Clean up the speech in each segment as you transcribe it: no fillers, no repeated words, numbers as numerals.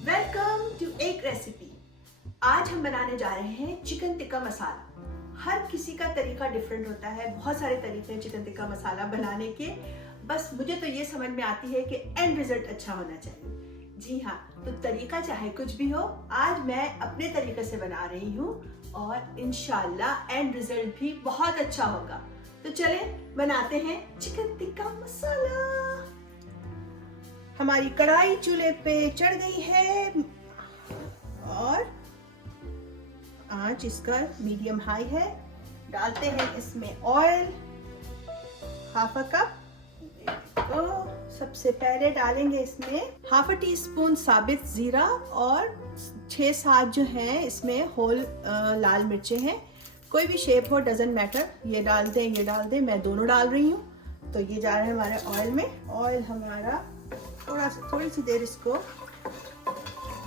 Welcome to एक recipe. आज हम बनाने जा रहे हैं चिकन टिक्का मसाला। हर किसी का तरीका डिफरेंट होता है, बहुत सारे तरीके हैं चिकन टिक्का मसाला बनाने के। बस मुझे तो ये समझ में आती है कि एंड रिजल्ट अच्छा होना चाहिए। जी हाँ, तो तरीका चाहे कुछ भी हो, आज मैं अपने तरीके से बना रही हूँ और इंशाल्लाह एंड रिजल्ट भी बहुत अच्छा होगा। तो चले बनाते हैं चिकन टिक्का मसाला। हमारी कढ़ाई चूल्हे पे चढ़ गई है और आंच इसका मीडियम हाई है। डालते हैं इसमें ऑयल, हाफ अ कप। तो सबसे पहले डालेंगे इसमें हाफ अ टी स्पून साबित जीरा और 6-7 जो है इसमें होल लाल मिर्चें हैं। कोई भी शेप हो, डजेंट मैटर, ये डाल दें ये डाल दें, मैं दोनों डाल रही हूँ। तो ये जा रहा है हमारे ऑयल में। ऑयल हमारा थोड़ी सी देर इसको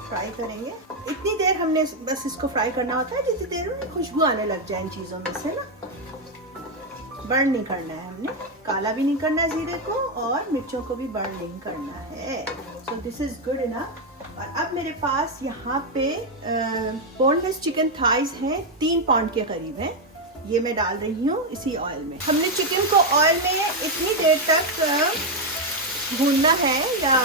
फ्राई करेंगे। इतनी देर हमने बस इसको फ्राई करना होता है जितनी देर में खुशबू आने लग जाए इन चीज़ों में से ना। बर्न नहीं करना है हमने, काला भी नहीं करना है जीरे को और मिर्चों को भी बर्न नहीं करना है। So this is good enough. और अब मेरे पास यहाँ पे बोनलेस चिकन थाइज हैं, 3 पाउंड के करीब हैं। ये मैं डाल रही हूँ इसी ऑयल में। हमने चिकन को ऑयल में इतनी देर तक भूनना है या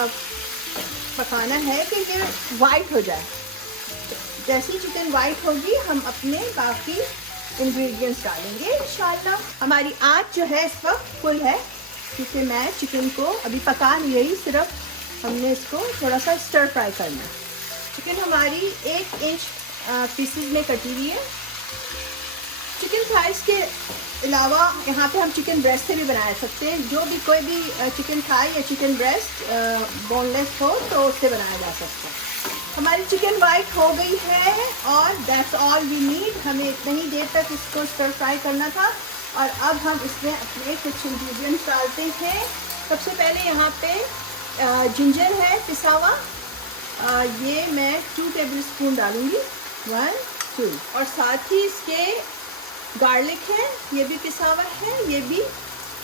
पकाना है कि ये वाइट हो जाए। जैसे ही चिकन वाइट होगी हम अपने बाकी इंग्रेडिएंट्स डालेंगे इंशाल्लाह। हमारी आंच जो है इस वक्त फुल है क्योंकि मैं चिकन को अभी पका नहीं रही, सिर्फ हमने इसको थोड़ा सा स्टर फ्राई करना है। चिकन हमारी 1 इंच पीसेस में कटी हुई है। चिकन थाइस के अलावा यहाँ पे हम चिकन ब्रेस्ट से भी बना सकते हैं। जो भी कोई भी चिकन थाई या चिकन ब्रेस्ट बोनलेस हो तो उससे बनाया जा सकता है। हमारी चिकन वाइट हो गई है और दैट्स ऑल वी नीड। हमें इतनी ही देर तक इसको स्टर फ्राई करना था। और अब हम इसमें अपने कुछ इंग्रेडिएंट्स डालते हैं। सबसे पहले यहाँ पे जिंजर है पिसा हुआ, ये मैं 2 टेबल स्पून डालूंगी, 1 2। और साथ ही इसके गार्लिक है, ये भी पिसा हुआ है, ये भी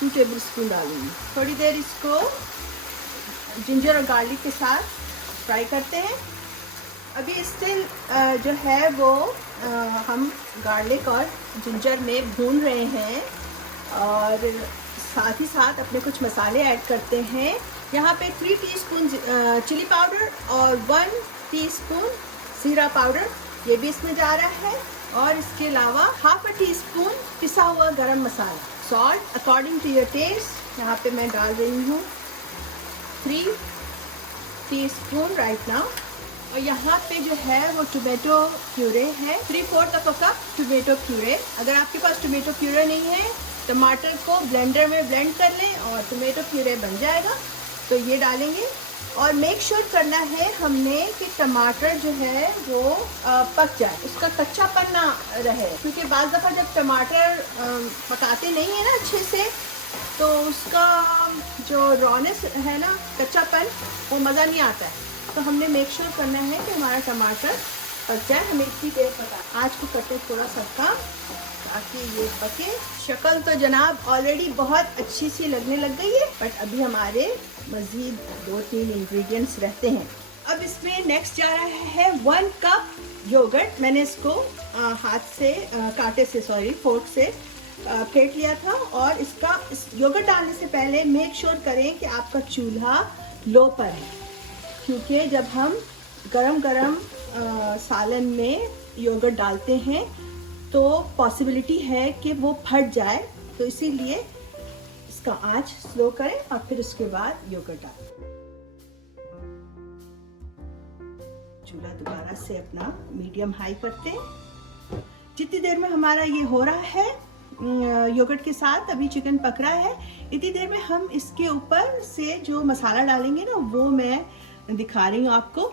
2 टेबल स्पून डालूंगी। थोड़ी देर इसको जिंजर और गार्लिक के साथ फ्राई करते हैं। अभी स्टिल जो है वो हम गार्लिक और जिंजर में भून रहे हैं और साथ ही साथ अपने कुछ मसाले ऐड करते हैं। यहाँ पे 3 टीस्पून चिली पाउडर और 1 टीस्पून जीरा पाउडर, ये भी इसमें जा रहा है। और इसके अलावा हाफ अ टी स्पून पिसा हुआ गरम मसाला। Salt according to your taste यहाँ पे मैं डाल रही हूँ 3 टीस्पून राइट नाउ। और यहाँ पे जो है वो टोमेटो प्यूरे है, 3/4 कप टोमेटो प्यूरे। अगर आपके पास टोमेटो प्यूरे नहीं है, टमाटर को ब्लेंडर में ब्लेंड कर लें और टोमेटो प्यूरे बन जाएगा। तो ये डालेंगे और मेक श्योर करना है हमने कि टमाटर जो है वो पक जाए, उसका कच्चापन ना रहे। क्योंकि बाज़ दफ़ा जब टमाटर पकाते नहीं है ना अच्छे से, तो उसका जो रॉनेस है ना, कच्चापन, वो मज़ा नहीं आता है। तो हमने मेक श्योर करना है कि हमारा टमाटर पक जाए। हमें इतनी देर पका, आज को कटे थोड़ा सा कम ताकि ये पके। शक्ल तो जनाब ऑलरेडी बहुत अच्छी सी लगने लग गई है, बट अभी हमारे मज़ीद 2-3 इंग्रेडिएंट्स रहते हैं। अब इसमें नेक्स्ट जा रहा है 1 कप योगर्ट। मैंने इसको हाथ से कांटे से फोर्क से फेंट लिया था। और इस योगर्ट डालने से पहले मेक श्योर करें कि आपका चूल्हा लो पर है, क्योंकि जब हम गरम सालन में योगर्ट डालते हैं तो पॉसिबिलिटी है कि वो फट जाए। तो इसीलिए इसका आंच स्लो करें और फिर उसके बाद योगर्ट डालें। चूल्हा दोबारा से अपना मीडियम हाई करते हैं। जितनी देर में हमारा ये हो रहा है योगर्ट के साथ, अभी चिकन पक रहा है, इतनी देर में हम इसके ऊपर से जो मसाला डालेंगे ना, वो मैं दिखा रही हूँ आपको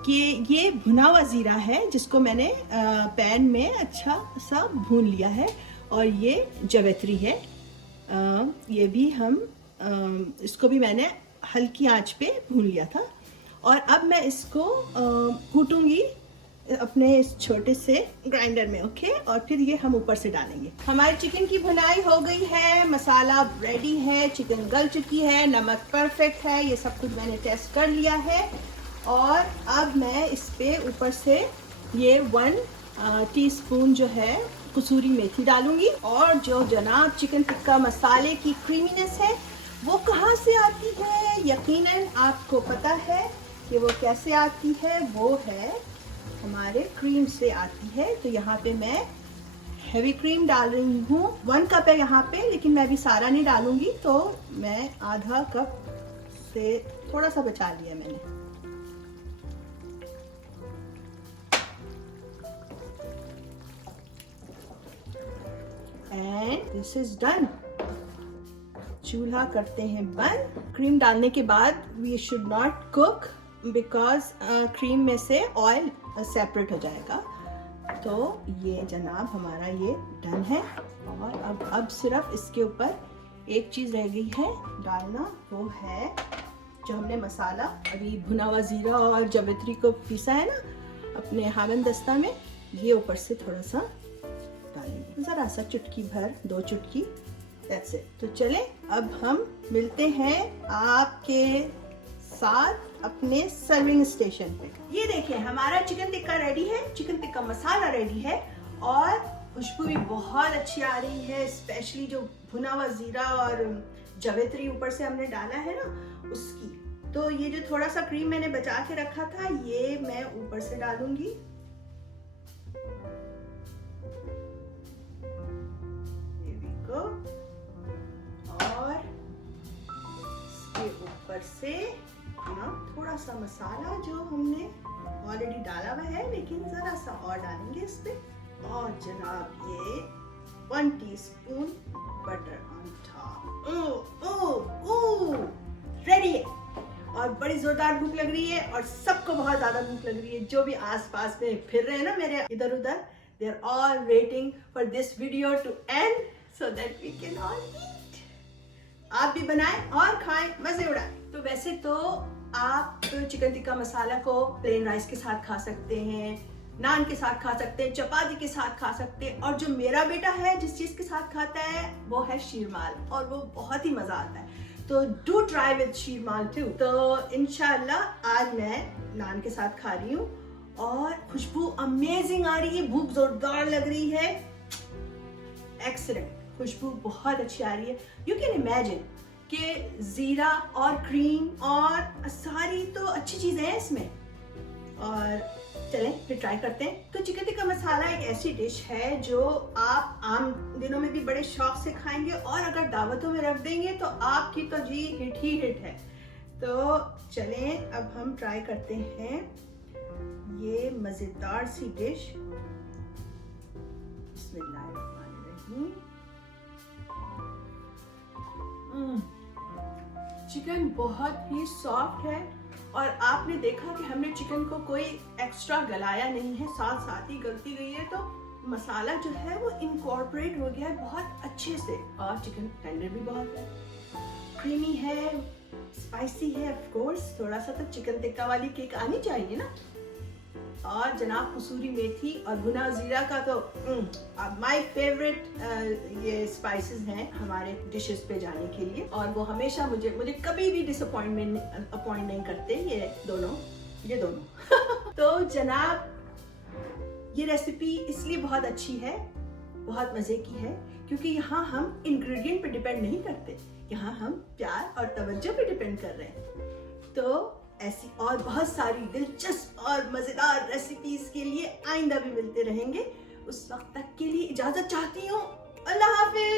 कि ये भुना हुआ जीरा है जिसको मैंने पैन में अच्छा सा भून लिया है। और ये जवैत्री है, ये भी हम इसको भी मैंने हल्की आंच पे भून लिया था। और अब मैं इसको कूटूंगी अपने इस छोटे से ग्राइंडर में, ओके। और फिर ये हम ऊपर से डालेंगे। हमारी चिकन की भुनाई हो गई है, मसाला रेडी है, चिकन गल चुकी है, नमक परफेक्ट है, ये सब कुछ मैंने टेस्ट कर लिया है। और अब मैं इस पे ऊपर से ये 1 टीस्पून जो है कसूरी मेथी डालूंगी। और जो जनाब चिकन टिक्का मसाले की क्रीमीनेस है वो कहाँ से आती है, यकीनन आपको पता है कि वो कैसे आती है, वो है हमारे क्रीम से आती है। तो यहाँ पे मैं हेवी क्रीम डाल रही हूँ, 1 कप है यहाँ पे, लेकिन मैं अभी सारा नहीं डालूंगी, तो मैं आधा कप से थोड़ा सा बचा लिया मैंने। And this is done. चूल्हा करते हैं बंद। क्रीम डालने के बाद we should not cook because cream में से ऑयल सेपरेट हो जाएगा। तो ये जनाब हमारा ये डन है। और अब सिर्फ इसके ऊपर एक चीज़ रह गई है डालना, वो है जो हमने मसाला अभी भुना हुआ ज़ीरा और जावित्री को पीसा है ना अपने हामन दस्ता में, ये ऊपर से थोड़ा सा डालेंगे, ज़रा सा चुटकी भर, 2 चुटकी, दैट्स इट। तो चले अब हम मिलते हैं आपके साथ अपने सर्विंग स्टेशन पे। ये देखिए हमारा चिकन टिक्का रेडी है, चिकन टिक्का मसाला रेडी है और खुशबू भी बहुत अच्छी आ रही है, स्पेशली जो भुना हुआ जीरा और जावित्री ऊपर से हमने डाला है ना उसकी। तो ये जो थोड़ा सा क्रीम मैंने बचा के रखा था ये मैं ऊपर से डालूंगी। और इसके ऊपर से थोड़ा सा मसाला जो हमने ऑलरेडी डाला हुआ है, लेकिन जरा सा और डालेंगे इस पे। और जनाब ये 1 teaspoon butter on top. Ready है और बड़ी जोरदार भूख लग रही है और सबको बहुत ज्यादा भूख लग रही है। जो भी आसपास में फिर रहे हैं ना मेरे इधर उधर, they are all waiting for this video to end so that we can all eat। आप भी बनाएं और खाएं, मजे उड़ाएं। तो वैसे तो आप चिकन टिक्का मसाला को प्लेन राइस के साथ खा सकते हैं, नान के साथ खा सकते हैं, चपाती के साथ खा सकते हैं, और जो मेरा बेटा है जिस चीज के साथ खाता है वो है शीरमाल, और वो बहुत ही मजा आता है। तो do try with sheermal too. तो इंशाल्लाह आज मैं नान के साथ खा रही हूँ और खुशबू अमेजिंग आ रही है, भूख जोरदार लग रही है, एक्सीलेंट, खुशबू बहुत अच्छी आ रही है। यू कैन इमेजिन कि जीरा और क्रीम और सारी तो अच्छी चीजें हैं इसमें। और चलें फिर ट्राई करते हैं। तो चिकन टिक्का मसाला एक ऐसी डिश है जो आप आम दिनों में भी बड़े शौक से खाएंगे, और अगर दावतों में रख देंगे तो आपकी तो जी हिट ही हिट है। तो चलें अब हम ट्राई करते हैं ये मजेदार सी डिश। बिस्मिल्लाहिर्रहमानिर्रहीम। चिकन बहुत ही सॉफ्ट है और आपने देखा कि हमने चिकन को कोई एक्स्ट्रा गलाया नहीं है, साथ साथ ही गलती गई है, तो मसाला जो है वो इनकॉर्पोरेट हो गया है बहुत अच्छे से। और चिकन टेंडर भी बहुत है, क्रीमी है, स्पाइसी है, ऑफ कोर्स थोड़ा सा तो चिकन टिक्का वाली किक आनी चाहिए ना। और जनाब कसूरी मेथी और भुना जीरा का तो माय फेवरेट ये स्पाइसेस हैं हमारे डिशेस पे जाने के लिए, और वो हमेशा मुझे कभी भी अपॉइंट नहीं करते ये दोनों। तो जनाब ये रेसिपी इसलिए बहुत अच्छी है, बहुत मजे की है, क्योंकि यहाँ हम इंग्रेडिएंट पे डिपेंड नहीं करते, यहाँ हम प्यार और तवज्जो पे डिपेंड कर रहे हैं। तो ऐसी और बहुत सारी दिलचस्प और मजेदार रेसिपीज के लिए आइंदा भी मिलते रहेंगे। उस वक्त तक के लिए इजाजत चाहती हूँ। अल्लाह हाफिज।